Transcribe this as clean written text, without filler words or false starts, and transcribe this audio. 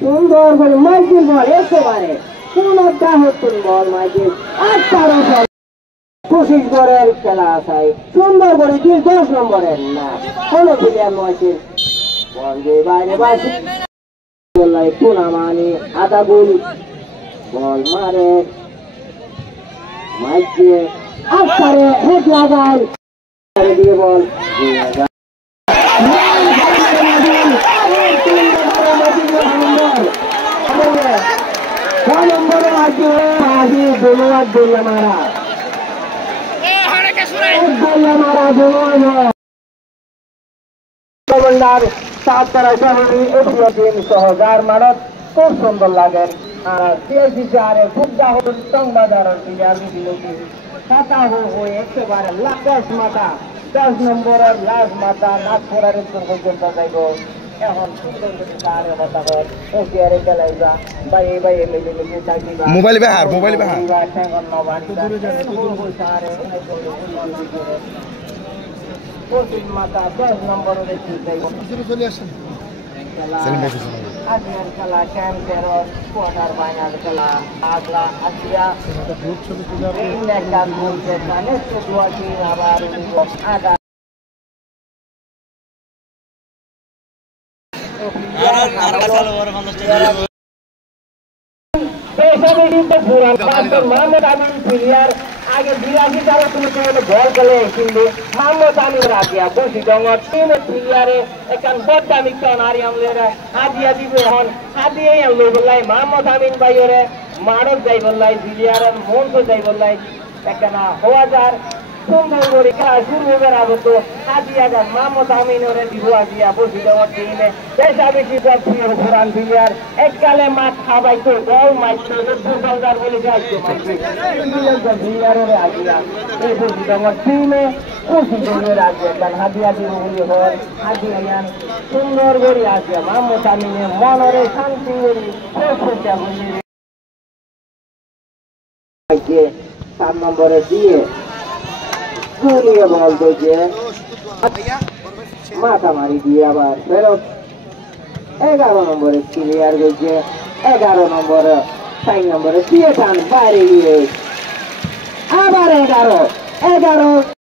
সুন্দর করে মাইকেল বল একেবারে পুনর্দা হচ্ছেন বল মাইকেল 18 গড়ের খেলা আসায় সুন্দর করে 10 নম্বরের না কোনো প্লেয়ার মাইকেল বল দিয়ে বাইরে বাসি পুনামানি আধা গোল বল মারে মাইকেল আসারে হেড লাগাল দিয়ে বল সহজার মানত খুব সুন্দর লাগে আর একেবারে 10 নম্বরের লাস্ট মাথা নাচ করার উত্তর পর্যন্ত যাইব এখন সুন্দর কথা হয় এর খেলাই যা বাইরে বাইরে মোবাইল বেহার মাথা 10 নম্বরের চলে আসেন আজকের খেলা ক্যাম্পের কোয়ার্টার ফাইনাল খেলা আগলা আসিয়া আবার আধা আগে 82 তারা তুমি বল খেলে কিন্তু মোহাম্মদ আমিন রাজিয়া বসি ডঙ্গর তিন প্লেয়ারে এখন বদামি কানারি আমলেরা হাদিয়া দিব এখন হাদিয়া আমলে বলাই মোহাম্মদ আমিন ভাইরে মারক যাই বলাই প্লেয়ারের মন তো যাই বলাই এখন হাজার সুন্দর করে খেলা শুরু হবে আগত হাদিয়া যা মোহাম্মদ আমিনরে দিব হাদিয়া বসি ডঙ্গর টিমে পেশা বেশি প্রিয় পুরান প্লেয়ার এককালে মাঠ খাবাইতো গোল মাইতো 2000 বলে যাইতো প্লেয়ারের হাদিয়া এই বসি ডঙ্গর টিমে খুব সুন্দর আছে কারণ হাদিয়া দিব বলি হয় হাদিয়া সুন্দর করে আছে মোহাম্মদ আমিনের মনরে শান্তি করে চেষ্টা বলি 7 নম্বরে দিয়ে গুলিয়ে বল দিয়েছে মাথা মারি দিয়ে আবার ফেরত 11 নম্বরে ক্লিয়ার গেছে 11 নম্বর 4 নম্বরে দিয়ে টান বাইরে গিয়ে আবার 11